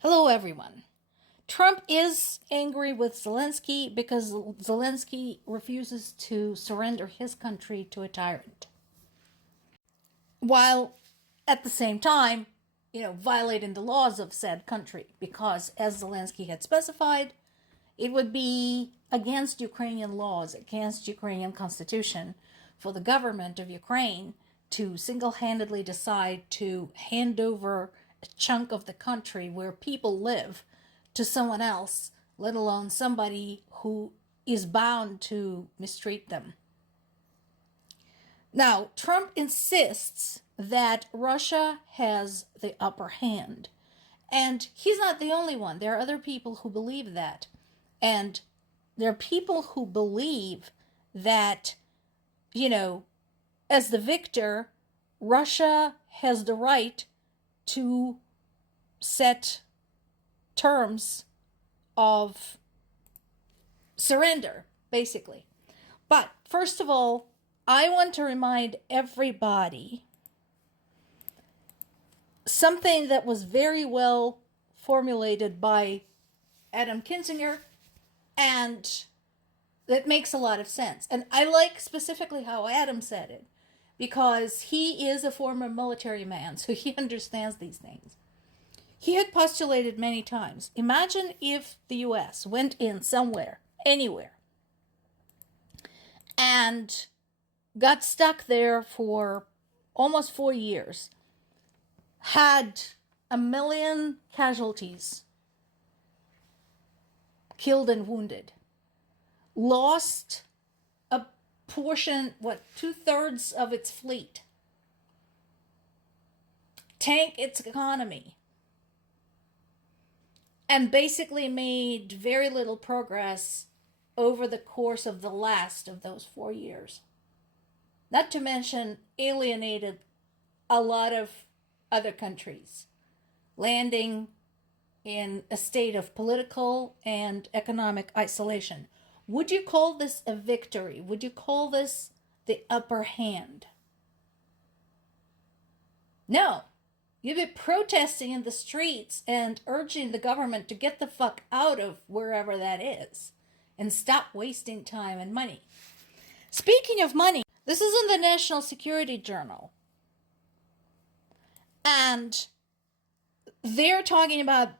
Hello, everyone. Trump is angry with Zelensky because Zelensky refuses to surrender his country to a tyrant, while at the same time, violating the laws of said country, because as Zelensky had specified, it would be against Ukrainian laws, against Ukrainian constitution, for the government of Ukraine to single-handedly decide to hand over a chunk of the country where people live to someone else, let alone somebody who is bound to mistreat them. Now, Trump insists that Russia has the upper hand. And he's not the only one. There are other people who believe that. And there are people who believe that, as the victor, Russia has the right to set terms of surrender, basically. But first of all, I want to remind everybody something that was very well formulated by Adam Kinzinger, and that makes a lot of sense. And I like specifically how Adam said it, because he is a former military man, so he understands these things. He had postulated many times, imagine if the US went in somewhere, anywhere, and got stuck there for almost 4 years, had 1 million casualties, killed and wounded, lost a portion, 2/3 of its fleet, tank its economy, and basically made very little progress over the course of the last of those 4 years. Not to mention alienated a lot of other countries, landing in a state of political and economic isolation. Would you call this a victory? Would you call this the upper hand? No. You'd be protesting in the streets and urging the government to get the fuck out of wherever that is and stop wasting time and money. Speaking of money, this is in the National Security Journal. And they're talking about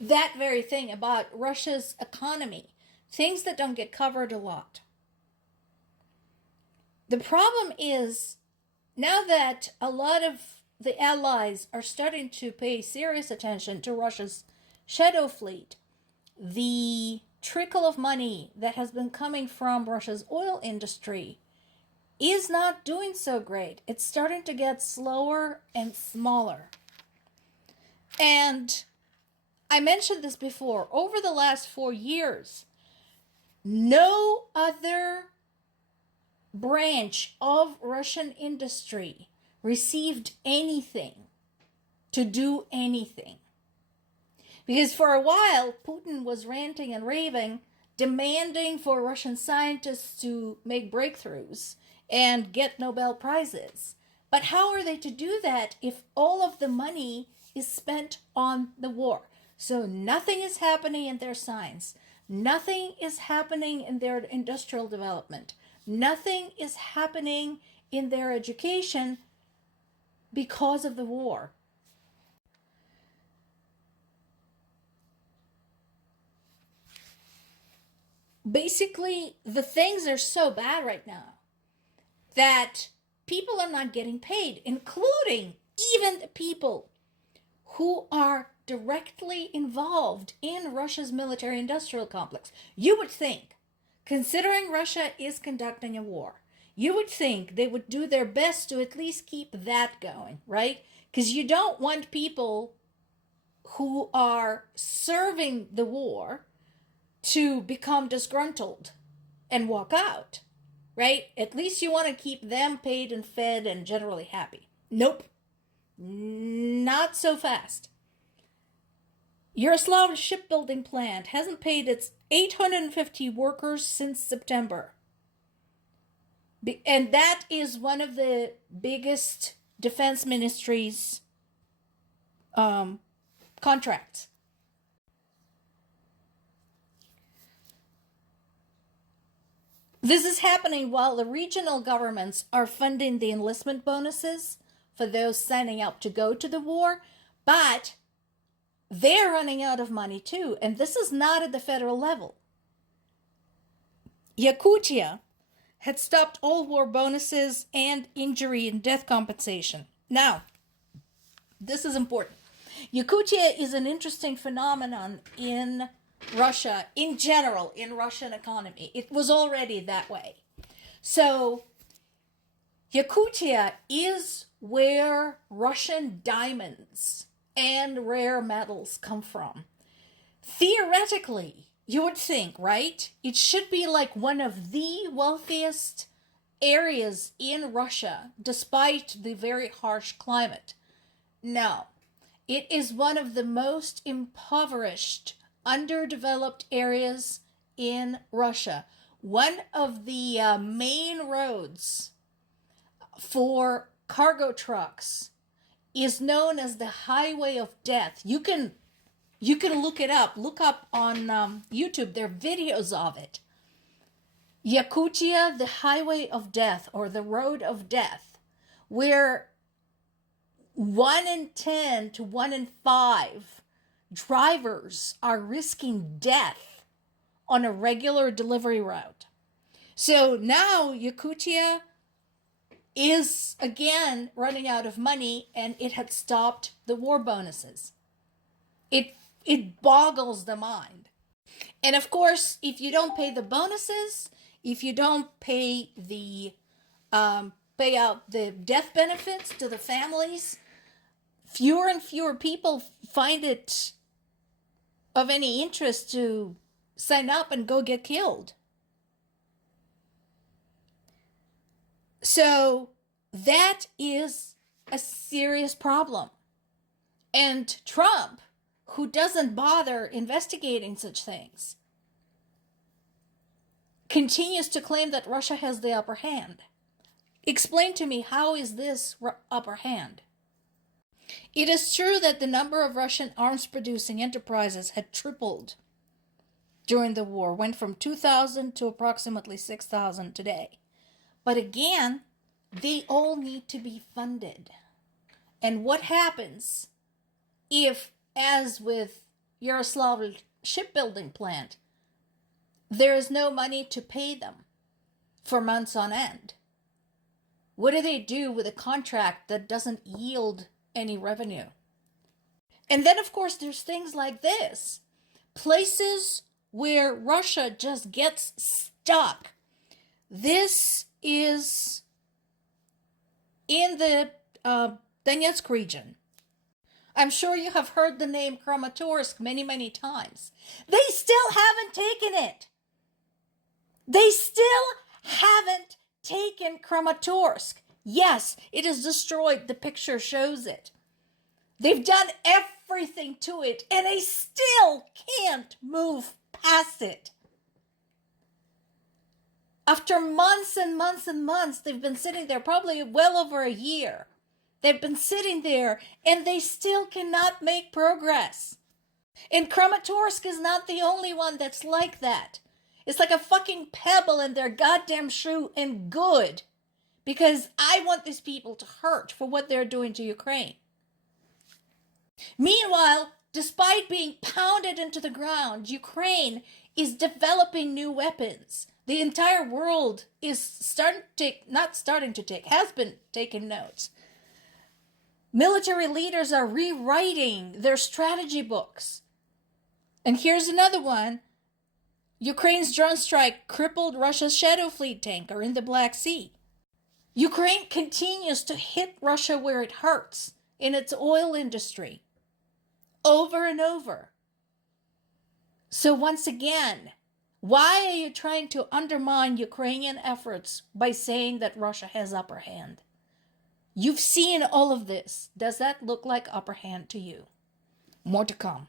that very thing, about Russia's economy, things that don't get covered a lot. The problem is, now that a lot of the allies are starting to pay serious attention to Russia's shadow fleet, the trickle of money that has been coming from Russia's oil industry is not doing so great. It's starting to get slower and smaller. And I mentioned this before. Over the last 4 years, no other branch of Russian industry received anything to do anything. Because for a while, Putin was ranting and raving, demanding for Russian scientists to make breakthroughs and get Nobel Prizes. But how are they to do that if all of the money is spent on the war? So nothing is happening in their science. Nothing is happening in their industrial development. Nothing is happening in their education because of the war. Basically, the things are so bad right now that people are not getting paid, including even the people who are directly involved in Russia's military-industrial complex. You would think, considering Russia is conducting a war, you would think they would do their best to at least keep that going, right? Because you don't want people who are serving the war to become disgruntled and walk out, right? At least you want to keep them paid and fed and generally happy. Nope. Not so fast. Yaroslav shipbuilding plant hasn't paid its 850 workers since September. And that is one of the biggest defense ministries contracts. This is happening while the regional governments are funding the enlistment bonuses for those signing up to go to the war, but they're running out of money too, and this is not at the federal level. Yakutia had stopped all war bonuses and injury and death compensation. Now, this is important. Yakutia is an interesting phenomenon in Russia, in general, in Russian economy. It was already that way. So, Yakutia is where Russian diamonds and rare metals come from. Theoretically, you would think, right? It should be like one of the wealthiest areas in Russia, despite the very harsh climate. No, it is one of the most impoverished, underdeveloped areas in Russia. One of the main roads for cargo trucks is known as the Highway of Death. You can look it up. Look up on YouTube. There are videos of it. Yakutia, the Highway of Death, or the Road of Death, where 1 in 10 to 1 in 5 drivers are risking death on a regular delivery route. So now Yakutia is again running out of money, and it had stopped the war bonuses. It boggles the mind. And of course, if you don't pay the bonuses, if you don't pay out the death benefits to the families, fewer and fewer people find it of any interest to sign up and go get killed. So that is a serious problem. And Trump, who doesn't bother investigating such things, continues to claim that Russia has the upper hand. Explain to me, how is this upper hand? It is true that the number of Russian arms-producing enterprises had tripled during the war, went from 2,000 to approximately 6,000 today. But again, they all need to be funded. And what happens if, as with Yaroslavl shipbuilding plant, there is no money to pay them for months on end? What do they do with a contract that doesn't yield any revenue? And then, of course, there's things like this. Places where Russia just gets stuck. This is in the Donetsk region. I'm sure you have heard the name Kramatorsk many, many times. They still haven't taken it. They still haven't taken Kramatorsk. Yes, it is destroyed. The picture shows it. They've done everything to it, and they still can't move past it. After months and months and months, they've been sitting there, probably well over a year. They've been sitting there, and they still cannot make progress. And Kramatorsk is not the only one that's like that. It's like a fucking pebble in their goddamn shoe, and good. Because I want these people to hurt for what they're doing to Ukraine. Meanwhile, despite being pounded into the ground, Ukraine is developing new weapons. The entire world is has been taking notes. Military leaders are rewriting their strategy books. And here's another one. Ukraine's drone strike crippled Russia's Shadow Fleet tanker in the Black Sea. Ukraine continues to hit Russia where it hurts, in its oil industry, over and over. So once again, why are you trying to undermine Ukrainian efforts by saying that Russia has upper hand? You've seen all of this. Does that look like upper hand to you? More to come.